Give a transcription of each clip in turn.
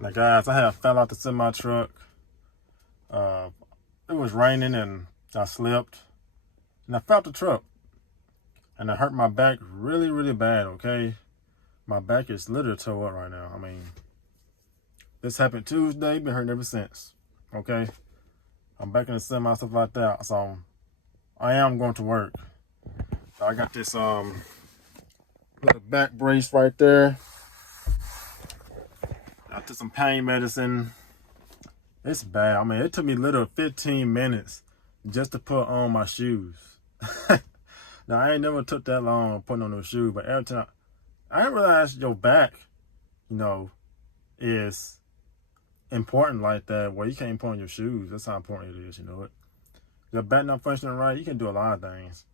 Now, guys, I had fell out the semi truck. It was raining and I slipped and I fell out the truck and it hurt my back really, really bad. Okay, my back is literally tore up right now. I mean, this happened Tuesday, been hurting ever since. Okay, I'm back in the semi, stuff like that. So I am going to work. So I got this little back brace right there. I took some pain medicine. It's bad. I mean, it took me literally 15 minutes just to put on my shoes. Now, I ain't never took that long putting on those shoes, but every time, I didn't realize your back, is important like that, where you can't put on your shoes. That's how important it is, it. Your back not functioning right, you can do a lot of things.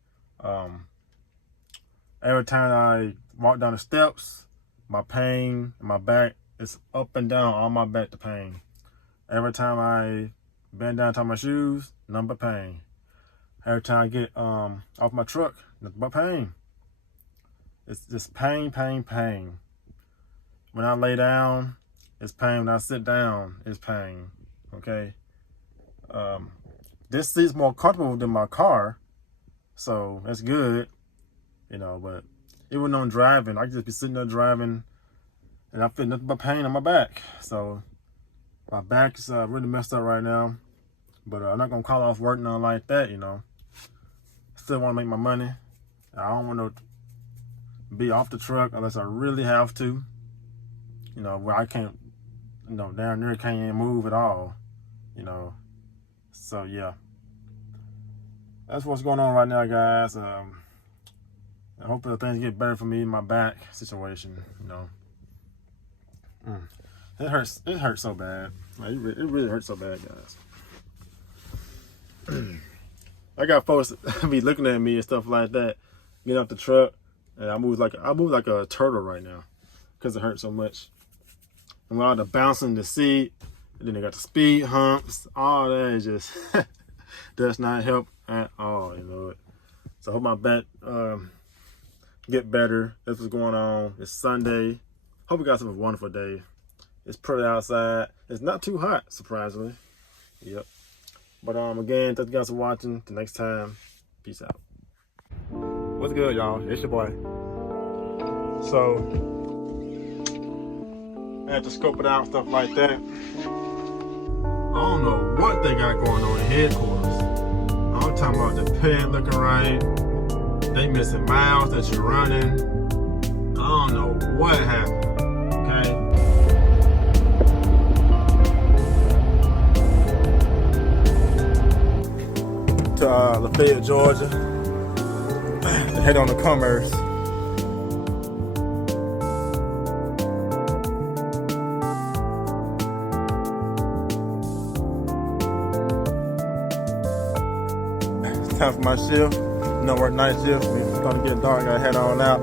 Every time I walk down the steps, my pain in my back is up and down on my back, the pain. Every time I bend down to tie my shoes, nothing but pain. Every time I get off my truck, nothing but pain. It's just pain, pain, pain. When I lay down, it's pain. When I sit down, it's pain. Okay. This seat's more comfortable than my car, so that's good. But even when I'm driving, I can just be sitting there driving, and I feel nothing but pain on my back. So my back is really messed up right now. But I'm not gonna call off work nothing like that. Still want to make my money. I don't want to be off the truck unless I really have to. Where I can't, down there can't even move at all. So yeah, that's what's going on right now, guys. I hope that things get better for me in my back situation. It hurts. It hurts so bad. Like, it really hurts so bad, guys. I got folks be looking at me and stuff like that, get off the truck, and I move like a turtle right now, because it hurts so much. And with all the bouncing the seat, and then they got the speed humps, all that is just does not help at all. So I hope my back get better. That's what's going on. It's Sunday. Hope you guys have a wonderful day. It's pretty outside. It's not too hot, surprisingly. Yep. But again, thank you guys for watching. Till next time, peace out. What's good, y'all? It's your boy. So I had to scope it out, stuff like that. I don't know what they got going on in headquarters. I'm talking about the pen looking right. They missing miles that you're running. I don't know what happened. Okay. To Lafayette, Georgia. Head on to Commerce. It's time for my shift. Work night shift. It's starting to get dark. I gotta head on out.